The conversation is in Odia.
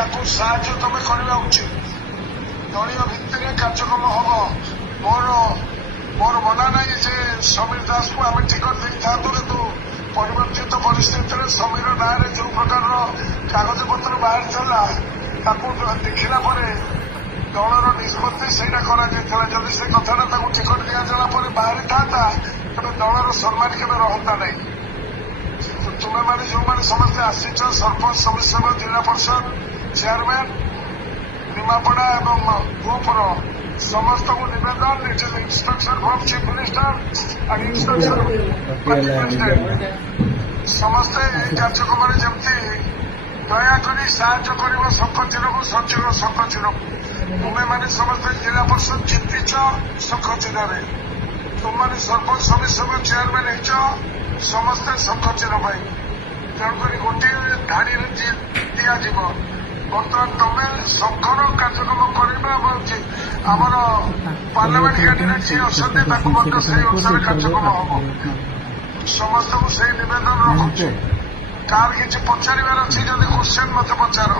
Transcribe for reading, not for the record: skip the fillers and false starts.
ତାକୁ ସାହାଯ୍ୟ ତମେ କରିବା ଉଚିତ। ଦଳୀୟ ଭିତ୍ତିରେ କାର୍ଯ୍ୟକ୍ରମ ହବ। ମୋର ମନା ନାହିଁ ଯେ ସମୀର ଦାସକୁ ଆମେ ଟିକଟ ଦେଇଥାନ୍ତୁ, କିନ୍ତୁ ପରିବର୍ତ୍ତିତ ପରିସ୍ଥିତିରେ ସମୀର ନାଁରେ ଯୋଉ ପ୍ରକାରର କାଗଜପତ୍ର ବାହାରିଥିଲା ତାକୁ ଦେଖିଲା ପରେ ଦଳର ନିଷ୍ପତ୍ତି ସେଇଟା କରାଯାଇଥିଲା। ଯଦି ସେ କଥାଟା ତାକୁ ଟିକଟ ଦିଆଗଲା ପରେ ବାହାରିଥାନ୍ତା ତେବେ ଦଳର ସମ୍ମାନ କେବେ ରହନ୍ତା ନାହିଁ। ତୁମେମାନେ ଯୋଉମାନେ ସମସ୍ତେ ଆସିଛ, ସରପଞ୍ଚ, ସମିତିସଭ୍ୟ, ଜିଲ୍ଲା ପରିଷଦ ଚେୟାରମ୍ୟାନ, ନିମାପଡ଼ା ଏବଂ ଗ୍ରୁପର ସମସ୍ତଙ୍କୁ ନିବେଦନ, it is instruction from chief minister and instruction president, ସମସ୍ତେ ଏହି କାର୍ଯ୍ୟକ୍ରମରେ ଯେମିତି ଦୟାକରି ସାହାଯ୍ୟ କରିବ ଶଙ୍ଖଚିହ୍ନକୁ, ସଚିବ ଶଙ୍ଖଚିହ୍ନକୁ। ତୁମେମାନେ ସମସ୍ତେ ଜିଲ୍ଲା ପରିଷଦ ଜିତିଛ ଶଙ୍ଖଚିହ୍ନରେ, ତୁମମାନେ ସରପଞ୍ଚ, ସମିତିସଭ୍ୟ, ଚେୟାରମ୍ୟାନ ହେଇଛ ସମସ୍ତେ ଶଙ୍ଖଚିହ୍ନ ପାଇଁ। ତେଣୁକରି ଗୋଟିଏ ଧାଡିରେ ଦିଆଯିବ। ବର୍ତ୍ତମାନ ତମେ ଶଙ୍ଖର କାର୍ଯ୍ୟକ୍ରମ କରିବା ଏବଂ ଆମର ପାର୍ଲାମେଣ୍ଟ କ୍ୟାଣ୍ଡିଡେଟ୍ ଯିଏ ଅଛନ୍ତି ତାକୁ ମଧ୍ୟ ସେଇ ଅନୁସାରେ କାର୍ଯ୍ୟକ୍ରମ ହବ। ସମସ୍ତଙ୍କୁ ସେଇ ନିବେଦନ ରଖୁଛି। କାହାର କିଛି ପଚାରିବାର ଅଛି ଯଦି କ୍ୱେଶ୍ଚନ ମତେ ପଚାର।